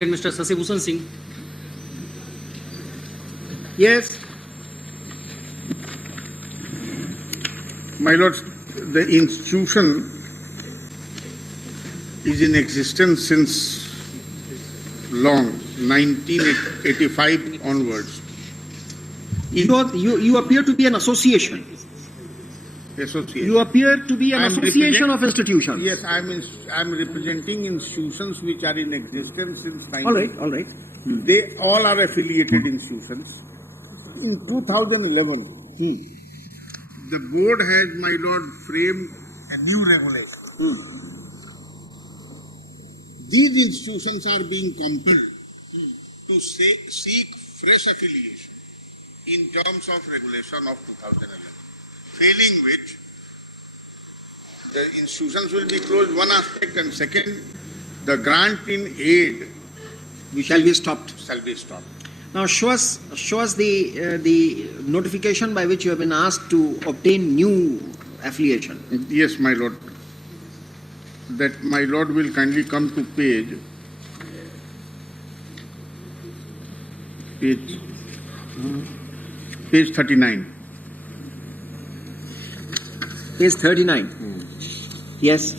Mr. Sasibhusan Singh. Yes. My Lord, the institution is in existence since long, 1985 onwards. You appear to be an association. Association. You appear to be an association of institutions. Yes, I am representing institutions which are in existence since 19. All right. They all are affiliated institutions. In 2011, the board has, my Lord, framed a new regulator. These institutions are being compelled to seek fresh affiliation in terms of regulation of 2011. Failing which, the institutions will be closed, one aspect, and second, the grant in aid Shall be stopped. shall be stopped. Now show us the notification by which you have been asked to obtain new affiliation. Yes, my Lord. That my Lord will kindly come to page 39. Page 39. Yes.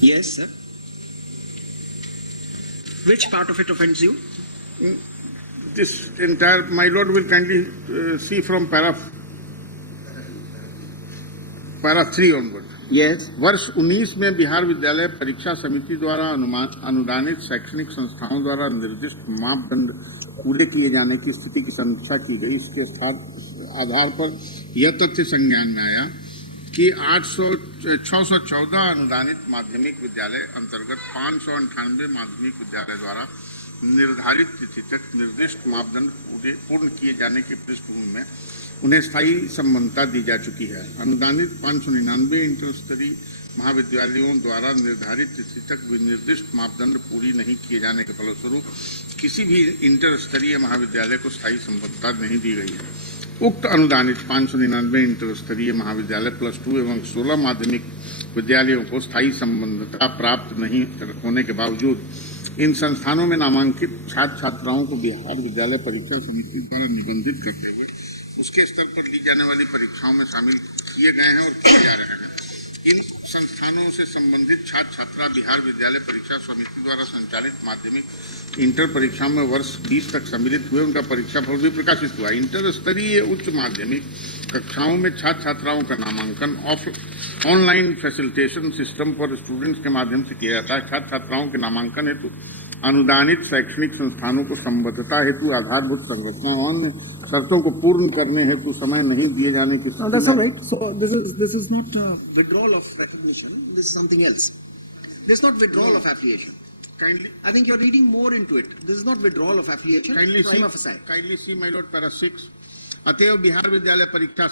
Yes, sir. Which part of it offends you? This entire, my Lord will kindly see from paragraph 3 onward. Yes. वर्ष 19 में बिहार विद्यालय परीक्षा समिति द्वारा अनुदानित शैक्षणिक संस्थाओं द्वारा निर्दिष्ट मापदंड पूरे किए जाने की स्थिति की समीक्षा की गई। इसके आधार पर यह तथ्य संज्ञान में आया कि 614 अनुदानित माध्यमिक विद्यालय अंतर्गत 598 माध्यमिक विद्यालय द्वारा निर्धारित तिथि तक निर्दिष्ट मापदंड पूर्ण किए जाने की पृष्ठभूमि में उन्हें स्थायी संबद्धता दी जा चुकी है। अनुदानित 599 इंटर स्तरीय महाविद्यालयों द्वारा निर्धारित तिथि तक निर्दिष्ट मापदंड पूरी नहीं किए जाने के फलस्वरूप किसी भी इंटर स्तरीय महाविद्यालय को स्थायी संबद्धता नहीं दी गई है। उक्त अनुदानित 599 इंटर स्तरीय महाविद्यालय +2 एवं 16 माध्यमिक विद्यालयों को स्थायी संबद्धता प्राप्त नहीं होने के बावजूद इन संस्थानों में नामांकित छात्र छात्राओं को बिहार विद्यालय परीक्षा समिति द्वारा निबंधित करते हुए उसके स्तर पर ली जाने वाली परीक्षाओं में शामिल किए गए हैं और किए जा रहे हैं। इन संस्थानों से संबंधित छात्र छात्रा बिहार विद्यालय परीक्षा समिति द्वारा संचालित माध्यमिक इंटर परीक्षाओं में वर्ष 20 तक सम्मिलित हुए। उनका परीक्षाफल भी प्रकाशित हुआ। इंटर स्तरीय उच्च माध्यमिक कक्षाओं में छात्र छात्राओं का नामांकन ऑनलाइन फैसिलिटेशन सिस्टम पर स्टूडेंट्स के माध्यम से किया जाता है। छात्र छात्राओं के नामांकन हेतु अनुदानित शैक्षणिक संस्थानों को संबद्धता हेतु आधारभूत संरचना और अन्य शर्तों को पूर्ण करने हेतु समय नहीं दिए जाने की स्थिति। That's all right. So this is not withdrawal of recognition. This is something else. This is not withdrawal of affiliation. Kindly, I think you're reading more into it. This is not withdrawal of affiliation. kindly see my Lord para 6. अतएव बिहार विद्यालय परीक्षा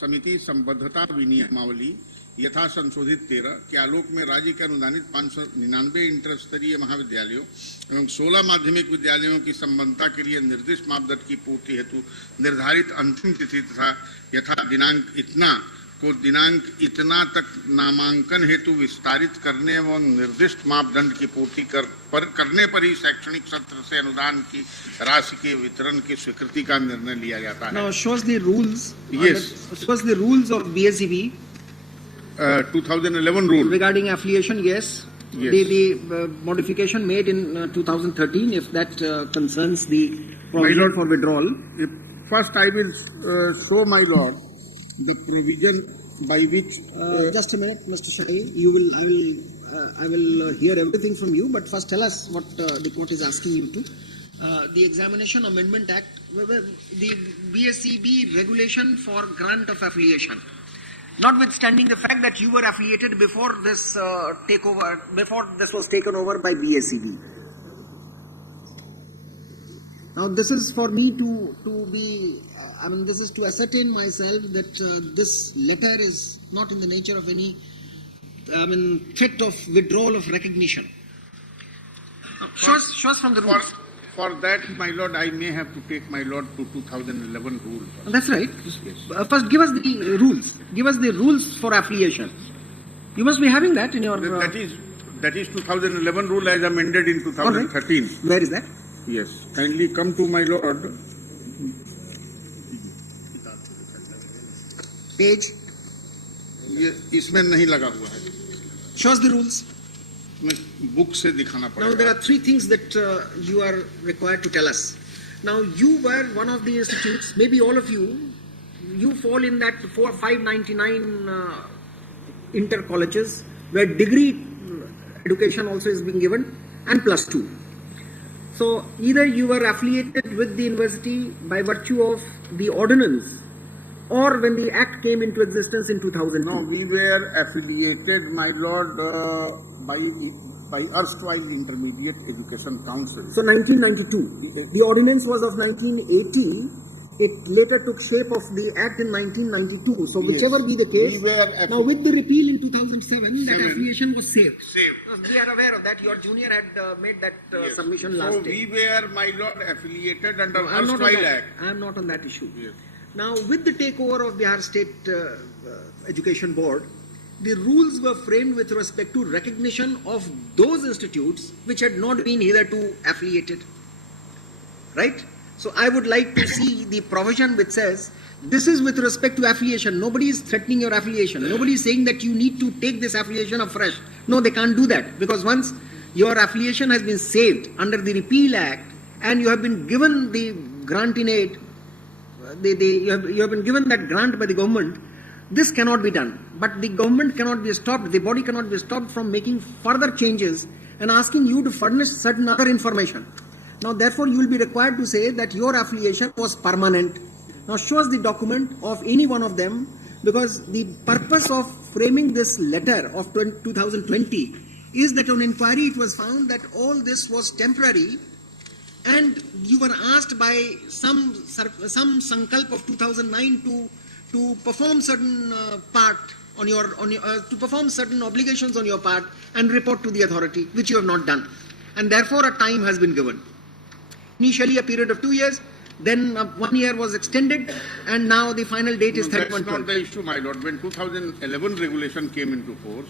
समिति संबद्धता विनियमावली यथा संशोधित 13 के आलोक में राज्य के अनुदानित 599 इंटर स्तरीय महाविद्यालयों एवं 16 माध्यमिक विद्यालयों की संबद्धता के लिए निर्दिष्ट मापदंड की पूर्ति हेतु निर्धारित अंतिम तिथि तथा यथा दिनांक इतना तक नामांकन हेतु विस्तारित करने एवं निर्दिष्ट मापदंड की पूर्ति करने पर ही शैक्षणिक सत्र से अनुदान की राशि के वितरण की स्वीकृति का निर्णय लिया जाता है। Now shows the rules. Yes. Shows the rules of BSEB. 2011 rule regarding affiliation. Yes. The modification made in 2013, if that concerns the provision for withdrawal. First, I will show my Lord the provision by which. Just a minute, Mr. Shahi. I will hear everything from you, but first tell us what the court is asking you to. The Examination Amendment Act, the BSEB regulation for grant of affiliation. Notwithstanding the fact that you were affiliated before this before this was taken over by BSEB. Now this is for me to be, this is to ascertain myself that this letter is not in the nature of any threat of withdrawal of recognition. Show us from the rules. For that, my lord, I may have to take my lord to 2011 rule. That's right. Yes. First, give us the rules. Give us the rules for affiliation. You must be having that in your. That is 2011 rule as amended in 2013. Right. Where is that? Yes. Kindly come to my lord. Page. ये इसमें नहीं लगा हुआ है. Show us the rules. Book से दिखाना पड़ेगा. Now there are three things that you are required to tell us. Now you were one of the institutes, maybe all of you fall in that 599 inter colleges where degree education also is being given and +2. So either you were affiliated with the university by virtue of the ordinance or when the act came into existence in 2002. No, we were affiliated, my lord, by erstwhile Intermediate Education Council. So 1992. The ordinance was of 1980. It later took shape of the act in 1992. So whichever be the case, now with the repeal in 2007, that affiliation was saved. We are aware of that. Your junior had made that submission last day. So we were, my lord, affiliated under erstwhile act. I am not on that issue. Yes. Now with the takeover of Bihar State Education Board, the rules were framed with respect to recognition of those institutes which had not been hitherto affiliated. Right? So I would like to see the provision which says this is with respect to affiliation. Nobody is threatening your affiliation. Nobody is saying that you need to take this affiliation afresh. No, they can't do that because once your affiliation has been saved under the Repeal Act and you have been given the grant in aid, you have been given that grant by the government, this cannot be done. But the government cannot be stopped, the body cannot be stopped from making further changes and asking you to furnish certain other information. Now therefore you will be required to say that your affiliation was permanent. Now show us the document of any one of them because the purpose of framing this letter of 2020 is that on inquiry it was found that all this was temporary and you were asked by some sankalp of 2009 to perform certain part on your to perform certain obligations on your part and report to the authority, which you have not done, and therefore a time has been given. Initially a period of 2 years, then 1 year was extended, and now the final date is 31. That's not the issue, my lord. When 2011 regulation came into force,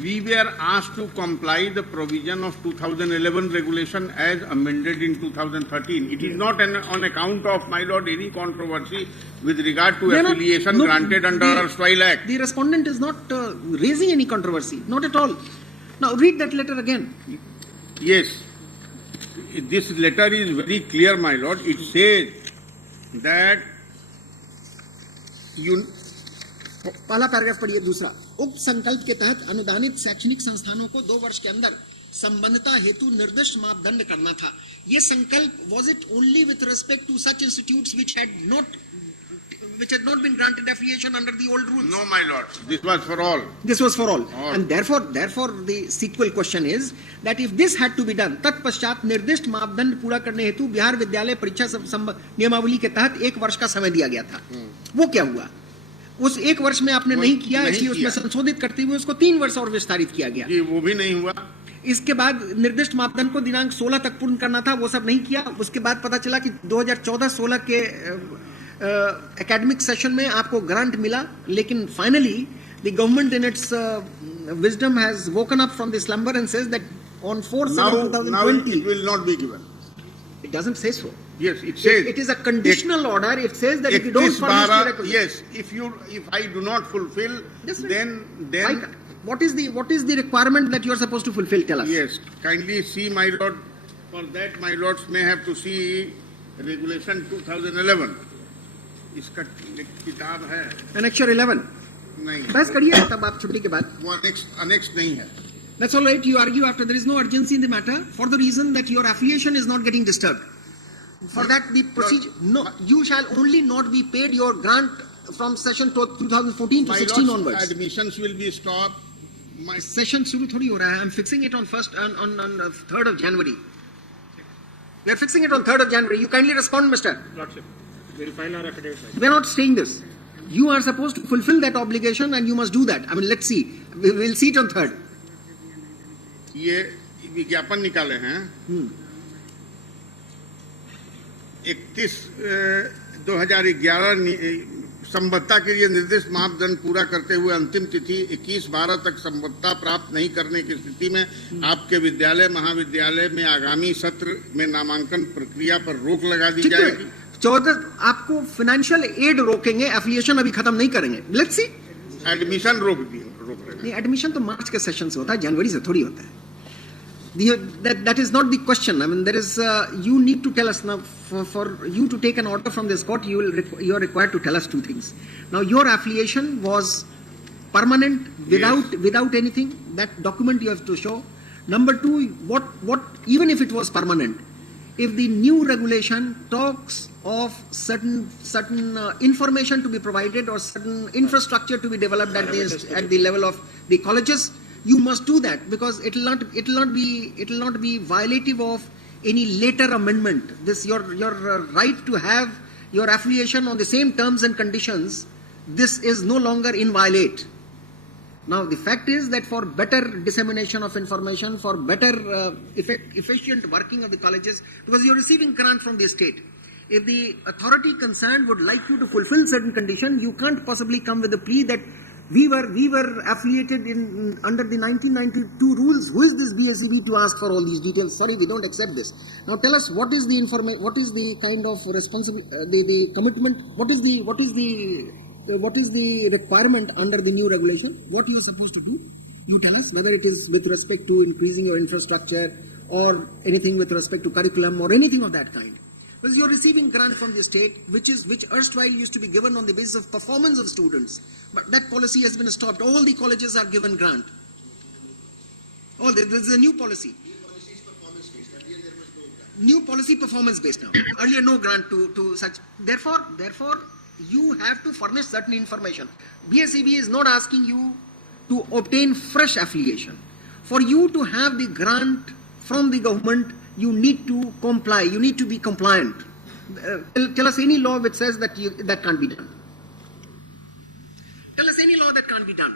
we were asked to comply the provision of 2011 regulation as amended in 2013. It is not on account of, my lord, any controversy with regard to affiliation granted under erstwhile act. The respondent is not raising any controversy, not at all. Now read that letter again. Yes, this letter is very clear, my lord. It says that you... पहला paragraph पढ़िए. दूसरा, उक्त संकल्प के तहत अनुदानित शैक्षणिक संस्थानों को 2 वर्ष के अंदर संबंधता हेतु निर्दिष्ट मापदंड करना था. ये संकल्प, was it only with respect to such institutes which had not been granted affiliation under the old rules? No, my lord. This was for all. This was for all. And therefore the sequel question is that if this had to be done, तत्पश्चात निर्दिष्ट मापदंड पूरा करने हेतु बिहार विद्यालय परीक्षा नियमावली के तहत 1 वर्ष का समय दिया गया था. वो क्या हुआ? उस 1 वर्ष में आपने नहीं किया, इसलिए उसमें संशोधित करते हुए उसको 3 वर्ष और विस्तारित किया गया. जी, वो भी नहीं हुआ. इसके बाद निर्दिष्ट मापदंड को दिनांक 16 तक पूर्ण करना था, वो सब नहीं किया. उसके बाद पता चला कि 2014-16 के एकेडमिक सेशन में आपको ग्रांट मिला, लेकिन finally the government in its wisdom has woken up from the slumber and says that on 4/7/2020 now it will not be given. It doesn't say so. Yes, it says it is a conditional order. It says that if you don't furnish the requisite. Yes, if I do not fulfill, then what is the requirement that you are supposed to fulfill? Tell us. Yes, kindly see, my lord. For that, my lords may have to see regulation 2011. इसका किताब है. Annexure 11. नहीं. बस करिए तब आप छुट्टी के बाद. वो annex नहीं है. That's all right. You argue after. There is no urgency in the matter for the reason that your affiliation is not getting disturbed. For that, the procedure. No, you shall only not be paid your grant from session 2014 to 16 onwards. Admissions will be stopped. My session शुरू थोड़ी हो रहा है. I'm fixing it on 3rd of January. We are fixing it on 3rd of January. You kindly respond, Mr. Lordship. We'll file our affidavit. We are not saying this. You are supposed to fulfill that obligation and you must do that. I mean, let's see. We will see it on 3rd. ये विज्ञापन निकाले हैं 31/2011 संबद्धता के लिए निर्दिष्ट मापदंड पूरा करते हुए अंतिम तिथि 21/12 तक संबद्धता प्राप्त नहीं करने की स्थिति में आपके विद्यालय महाविद्यालय में आगामी सत्र में नामांकन प्रक्रिया पर रोक लगा दी जाएगी। 14 आपको फाइनेंशियल एड रोकेंगे, एफिलिएशन अभी खत्म नहीं करेंगे। Let's see. एडमिशन रोक रहे नहीं, एडमिशन तो मार्च के सेशन से होता है, जनवरी से थोड़ी होता है। That is not the question. I mean, there is you need to tell us now. For you to take an order from this court, you are required to tell us two things. Now, your affiliation was permanent without anything. That document you have to show. Number two, what even if it was permanent, if the new regulation talks of certain information to be provided or certain infrastructure to be developed at the level of the colleges, you must do that, because it will not be violative of any later amendment. This your right to have your affiliation on the same terms and conditions, this is no longer inviolate. Now the fact is that for better dissemination of information, for better efficient working of the colleges, because you are receiving grant from the state, if the authority concerned would like you to fulfill certain condition, you can't possibly come with the plea that we were affiliated under the 1992 rules. Who is this BSEB to ask for all these details? Sorry, we don't accept this. Now tell us, what is the kind of the commitment? What is the requirement under the new regulation? What you are supposed to do? You tell us, whether it is with respect to increasing your infrastructure or anything with respect to curriculum or anything of that kind. Because you are receiving grant from the state, which erstwhile used to be given on the basis of performance of students, but that policy has been stopped. All the colleges are given grant. There is a new policy. New policy performance based now. Earlier no grant to such. Therefore, you have to furnish certain information. BSEB is not asking you to obtain fresh affiliation. For you to have the grant from the government, you need to comply. You need to be compliant. Tell us any law which says that that can't be done. Tell us any law that can't be done.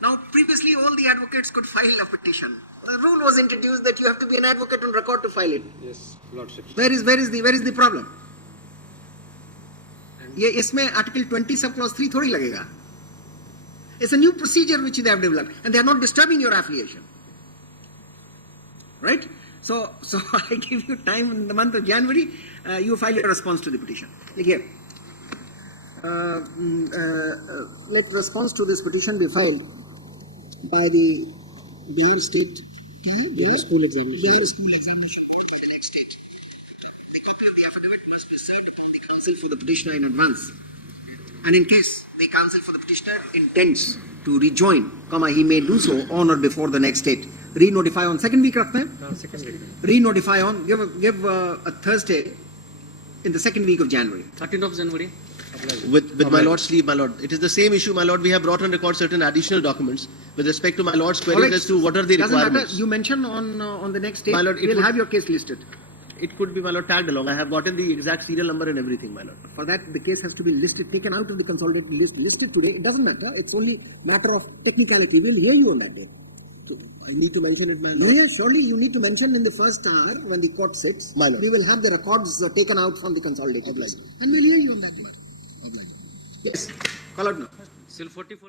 Now, previously, all the advocates could file a petition. The rule was introduced that you have to be an advocate on record to file it. Yes, Lordship. Where is the problem? ये इसमें Article 20 sub clause 3 थोड़ी लगेगा. It's a new procedure which they have developed, and they are not disturbing your affiliation. Right? So I give you time in the month of January. You file your response to the petition. Here, let response to this petition be filed by the Bihar State School Examination Board of the next state. The copy of the affidavit must be served to the counsel for the petitioner in advance. And in case the counsel for the petitioner intends to rejoin, he may do so on or before the next date. Re-notify on second week, Second week. Re-notify on, give a Thursday in the second week of January. 13th of January. With my lord's leave, my lord. It is the same issue, my lord. We have brought on record certain additional documents with respect to my lord's queries as to what are the Doesn't requirements. matter. You mention on the next date, My lord, we'll have your case listed. It could be, my lord, tagged along. I have gotten the exact serial number and everything, my lord. For that, the case has to be listed, taken out of the consolidated list, listed today. It doesn't matter. It's only matter of technicality. We'll hear you on that day. So I need to mention it, my lord. Yeah, surely you need to mention in the first hour when the court sits. My lord. We will have the records taken out from the consolidated list. And we'll hear you on that day. Yes. Call out now. Still 44.